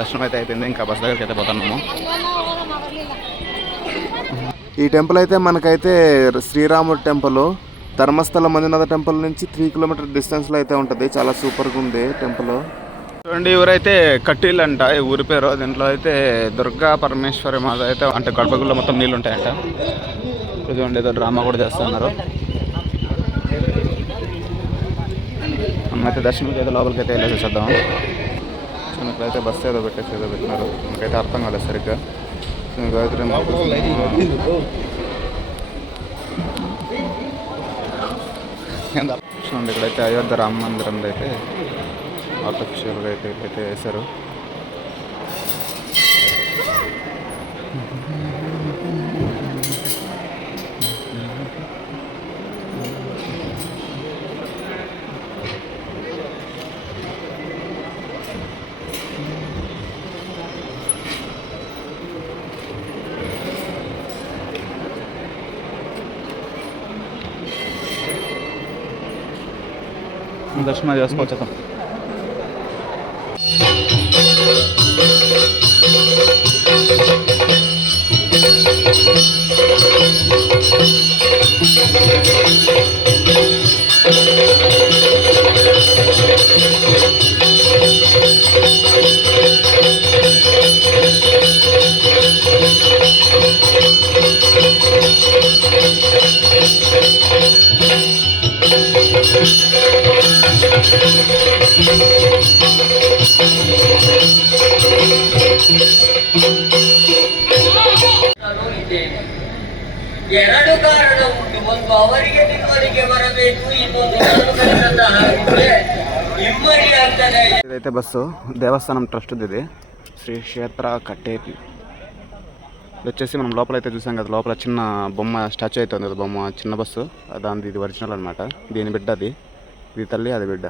దర్శనం అయితే అయిపోయింది. ఇంకా బస్ దగ్గరికి అయితే పోతున్నాము. ఈ టెంపుల్ అయితే మనకైతే శ్రీరాముడు టెంపుల్ ధర్మస్థల మంజునాథ టెంపుల్ నుంచి 3 కిలోమీటర్ డిస్టెన్స్లో అయితే ఉంటుంది. చాలా సూపర్గా ఉంది టెంపుల్. చూడండి, ఊరైతే కట్టిల్ అంట ఈ ఊరి పేరు. దీంట్లో అయితే దుర్గా పరమేశ్వరి మాత అయితే అంటే గర్భగుడిలో మొత్తం నీళ్ళు ఉంటాయంట. చూడండి, ఏదో డ్రామా కూడా చేస్తున్నారు. మనమైతే దర్శనం ఏదో లోపలికి అయితే వెళ్ళేసి చూద్దాం. ఇక్కడైతే బస్సు ఏదో పెట్టినారు. మనకైతే అర్థం కాలేదు సరిగ్గా. చూడండి, ఇక్కడైతే అయోధ్య రామ మందిరంలో అయితే ఆర్టిఫిషియల్గా అయితే ఇక్కడైతే వేశారు. దర్శనం చేసుకోవచ్చు. ಎರಡು ಕಾರಣ ಉಂಟು. ಒಂದು ಅವರಿಗೆ ನಿಮ್ಮವರಿಗೆ ಬರಬೇಕು, ಇನ್ನೊಂದು ಇಮ್ಮಡಿ ಆಗ್ತದೆ. ఇదైతే బస్సు దేవస్థానం ట్రస్ట్ ఇది, శ్రీ క్షేత్ర కట్టేటి. ఇది వచ్చేసి మనం లోపల అయితే చూసాం కదా, లోపల చిన్న బొమ్మ స్టాచ్యూ అయితే ఉంది కదా, బొమ్మ చిన్న బస్సు దాని ఇది ఒరిజినల్ అనమాట. దీని బిడ్డ అది, ఇది తల్లి అది బిడ్డ.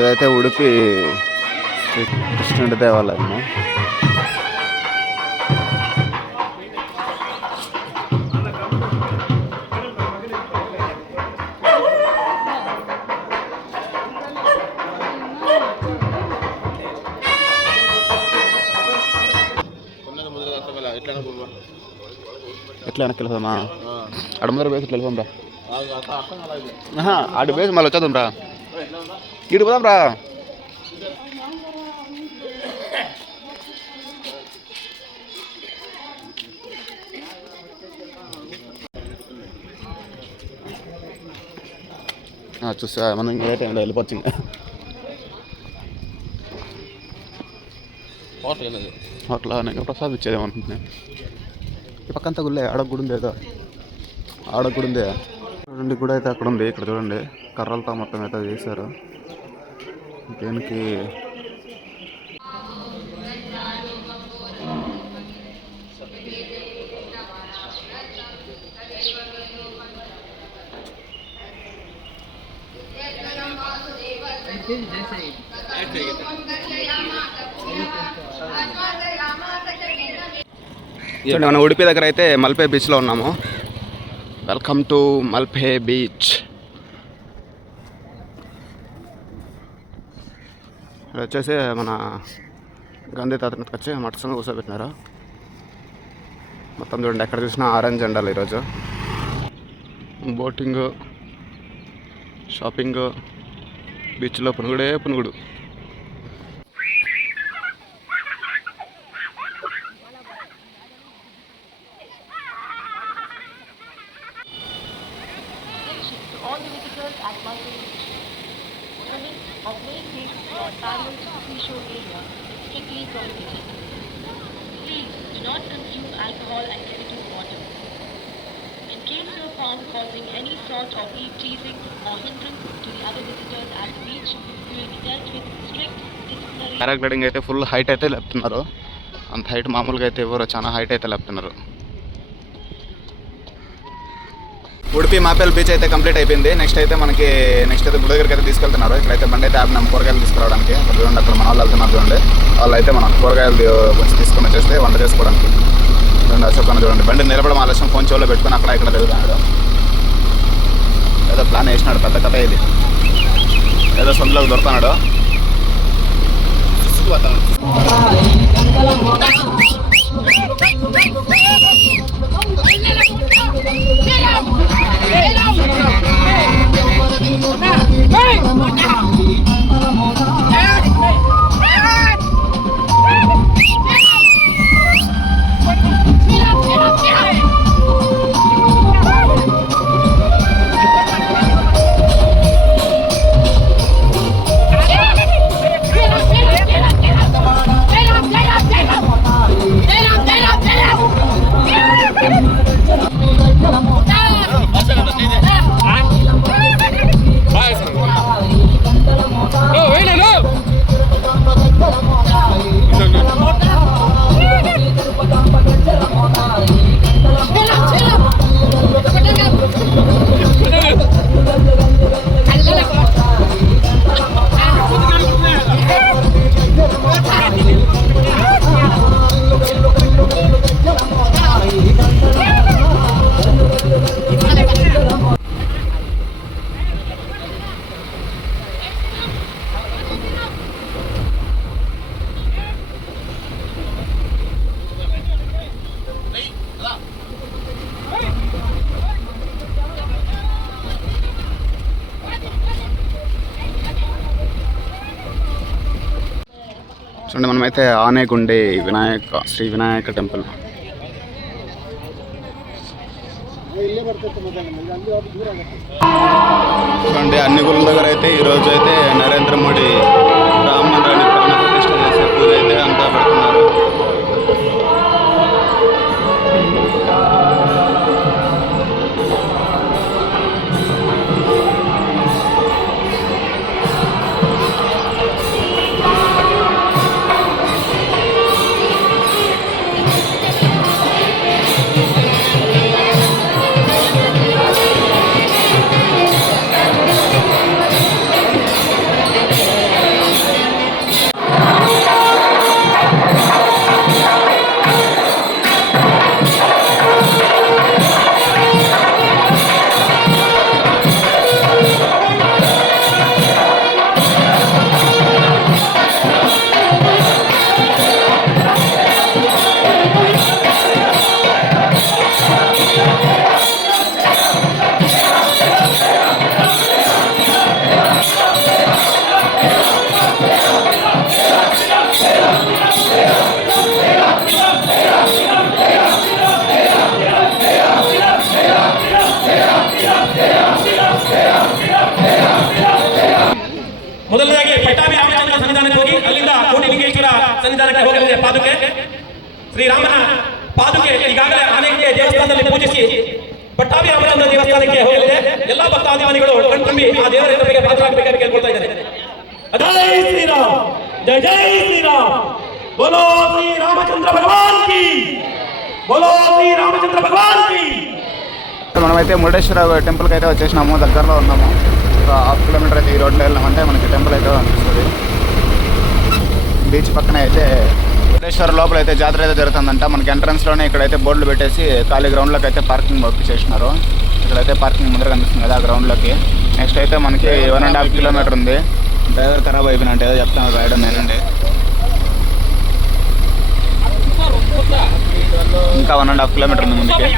ఇదైతే ఉడిపి కృష్ణుడి దేవాలయము. ఎట్లా వెనక్కి వెళ్దామా? అడ ముందర వేసి ఇట్లా వెళ్దాం రా. అటు వేసి మళ్ళీ వచ్చేద్దాం రా. ఇటు పోదాం రా. చూసా మనం ఏ టైంలో వెళ్ళిపోవచ్చు. ఇంకా హోటల్ ఇంకా ప్రసాద్ ఇచ్చేదేమనుకుంటున్నాను. ఈ పక్కంతా గుళ్ళే, ఆడ గుడి ఉంది, ఏదో ఆడ గుడి ఉంది. చూడండి, గుడి అయితే అక్కడ ఉంది. ఇక్కడ చూడండి, కర్రలతో మొత్తం అయితే చేశారు. దేనికి మన ఉడిపి దగ్గర అయితే మల్పే బీచ్లో ఉన్నాము. Welcome to మల్పే beach. ఇక్కడ వచ్చేసి మన గాంధీ తాతకి వచ్చి మటసంగా కూర్చోబెట్టినారు. మొత్తం చూడండి, ఎక్కడ చూసినా ఆరెంజ్ జెండాలు. ఈరోజు బోటింగ్, షాపింగ్, బీచ్లో పునుగుడే పునుగుడు. Causing any sort of teasing or hindrance to the other visitors at the beach, you will be dealt with strict disciplinary. Paragliding అయితే ఫుల్ హైట్ అయితే లేపుతున్నారు. అంత హైట్ మామూలుగా అయితే ఎవరో చాలా హైట్ అయితే లేపుతున్నారు. ఉడిపి మాపేల్ బీచ్ అయితే కంప్లీట్ అయిపోయింది. నెక్స్ట్ అయితే గుడి దగ్గరికి అయితే తీసుకెళ్తున్నారు. ఇక్కడైతే బండి అయితే ఆపినాం కూరగాయలు తీసుకురావడానికి. అక్కడ చూడండి, అక్కడ మన వాళ్ళు వెళ్తున్నారు చూడండి. వాళ్ళు అయితే మనం కూరగాయలు కొంచెం తీసుకొని వచ్చేస్తే వంట చేసుకోవడానికి. చూడండి అశోక్ అన్న చూడండి, బండి నిలబడం ఆలస్యం, ఫోన్ చెవులో పెట్టుకొని అక్కడ ఇక్కడ తిరుగుతున్నాడు. ఏదో ప్లాన్ వేసినాడు, పెద్ద కథ ఇది. ఏదో సొంతలోకి దొరుకుతున్నాడు. చూడండి, మనమైతే ఆనేగుండే శ్రీ వినాయక టెంపుల్. చూడండి, అన్ని గుళ్ళ దగ్గర అయితే ఈరోజు అయితే నరేంద్ర మోడీ రామ మందిరాన్ని ప్రాణ ప్రతిష్ఠ చేసే పూజ అయితే అంతా పెడుతున్నారు. ಮೊದಲನೇದಾಗಿ ಪಟ್ಟಾಭಿ ರಾಮಚಂದ್ರ ಸನ್ನಿಧಾನಕ್ಕೆ ಹೋಗಿ ಅಲ್ಲಿಂದ ಕೋಟಿಲಿಂಗೇಶ್ವರ ಸನ್ನಿಧಾನಕ್ಕೆ ಹೋಗಲಿದೆ ಪಾದುಕೆ. ಶ್ರೀರಾಮನ ಪಾದುಕೆ ಈಗಾಗಲೇ ಆನೆಗುಂಡಿ ದೇವಸ್ಥಾನದಲ್ಲಿ ಪೂಜಿಸಿ ಪಟ್ಟಾಭಿ ರಾಮಚಂದ್ರ ದೇವಸ್ಥಾನಕ್ಕೆ ಹೋಗಲಿದೆ. ಎಲ್ಲಾ ಭಕ್ತಾಭಿಮಾನಿಗಳು ಕಣ್ತುಂಬಿ ಆ ದೇವರ ಕೃಪೆಗೆ ಪಾತ್ರರಾಗಬೇಕಾಗಿ ಕೇಳ್ಕೊಳ್ತಾ ಇದ್ದಾರೆ. ಜೈ ಶ್ರೀರಾಮ್, ಜೈ ಜೈ ಶ್ರೀರಾಮ್, ಬೋಲೋ ಶ್ರೀ ರಾಮಚಂದ್ರ ಭಗವಾನ್ ಕಿ, ಬೋಲೋ శ్రీ రామచంద్ర భగవాన్ కి. మనమైతే మురుడేశ్వర టెంపుల్కి అయితే వచ్చేసినాము, దగ్గరలో ఉన్నాము. ఒక 1/2 కిలోమీటర్ అయితే ఈ రోడ్లో వెళ్ళామంటే మనకి టెంపుల్ అయితే అనిపిస్తుంది. బీచ్ పక్కన అయితే మురుడేశ్వర లోపల అయితే జాతర అయితే జరుగుతుందంట. మనకి ఎంట్రన్స్లోనే ఇక్కడైతే బోర్డులు పెట్టేసి ఖాళీ గ్రౌండ్లోకి అయితే పార్కింగ్ వర్క్ చేసినారు. ఇక్కడైతే పార్కింగ్ ముందర కనిపిస్తుంది కదా ఆ గ్రౌండ్లోకి. నెక్స్ట్ అయితే మనకి 1.5 కిలోమీటర్ ఉంది. డ్రైవర్ ఖరాబ్ అయిపోయినట్టు ఏదో చెప్తాను రాయడం నేనండి. ఇంకా 1.5 కిలోమీటర్ ఉంది ముందుకి.